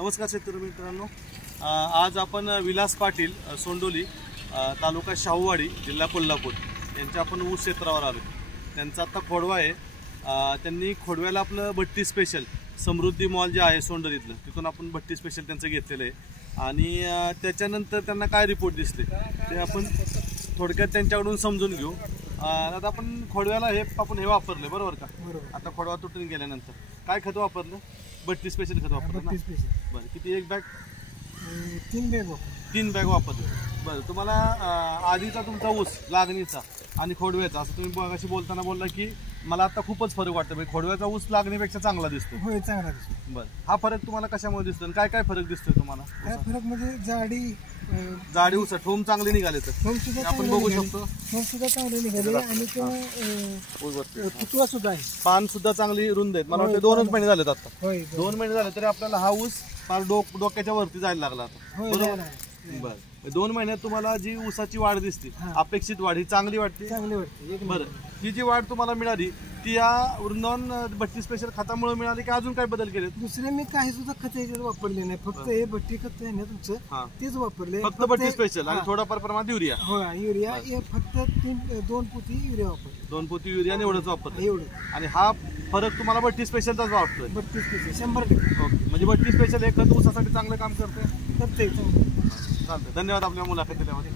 नमस्कार शेतकरी मित्रांनो, आज आपण विलास पाटील सोंडोली तालुका शाहूवाडी जिल्हा कोल्हापूर यांच्या आपण ऊस क्षेत्रावर आलो. त्यांचा आता खोडवा आहे. त्यांनी खोडव्याला आपलं भट्टी स्पेशल समृद्धी मॉल जे आहे सोंडोलीतलं तिथून आपण भट्टी स्पेशल त्यांचं घेतलेलं आहे आणि त्याच्यानंतर त्यांना काय रिपोर्ट दिसले ते आपण थोडक्यात त्यांच्याकडून समजून घेऊ. आता आपण खोडव्याला हे वापरले बरोबर का? आता खोडवा तुटून गेल्यानंतर काय खत वापरलं? भट्टी स्पेशल खत वापरलं ना? बरं, किती? एक बॅग? 3 बॅग वापरले. बरं, तुम्हाला आधीचा तुमचा ऊस लागणीचा आणि खोडव्याचा असं तुम्ही मगाशी बोलताना बोलला की मला आता खूपच फरक वाटतो, म्हणजे खोडव्याचा ऊस लागणीपेक्षा चांगला दिसतो. होय, चांगला दिसतो. बरं, हा फरक तुम्हाला कशामुळे दिसतो आणि काय काय फरक दिसतोय तुम्हाला? काय फरक म्हणजे जाडी ऊस ठोम चांगले निघाले तर आपण बघू शकतो. ठोम सुद्धा चांगले निघाले आणि फुटवा सुद्धा आहे. पान सुद्धा चांगली रुंद आहेत. मला वाटतं 2 महिने झालेत आता. होय, 2 महिने झाले तरी आपल्याला हा ऊस फार डोक्याच्या वरती जायला लागला आता. बरोबर. बरं, 2 महिन्यात तुम्हाला जी ऊसाची वाढ दिसते, अपेक्षित वाढ ही चांगली वाटते. चांगली वाटते. बरं, ही जी वाढ तुम्हाला मिळाली ती या वृंदावन भट्टी स्पेशल खतामुळे मिळाली की अजून काय बदल केले? दुसरे मी काही सुद्धा खत वापरले नाही, फक्त हे भट्टी खत आहे ना तुमचं तेच वापरले. फक्त भट्टी स्पेशल आणि थोडाफार प्रमाणात युरिया. हो, युरिया फक्त 2 पोती युरिया वापरले. 2 पोती युरिया एवढंच वापरलं एवढं. आणि हा फरक तुम्हाला भट्टी स्पेशलचाच वाटतोय? भट्टी स्पेशल 100%. ओके, म्हणजे भट्टी स्पेशल हे खत ऊसासाठी चांगलं काम करते. चालतंय. धन्यवाद आपल्या मुलाखत दिल्यामध्ये.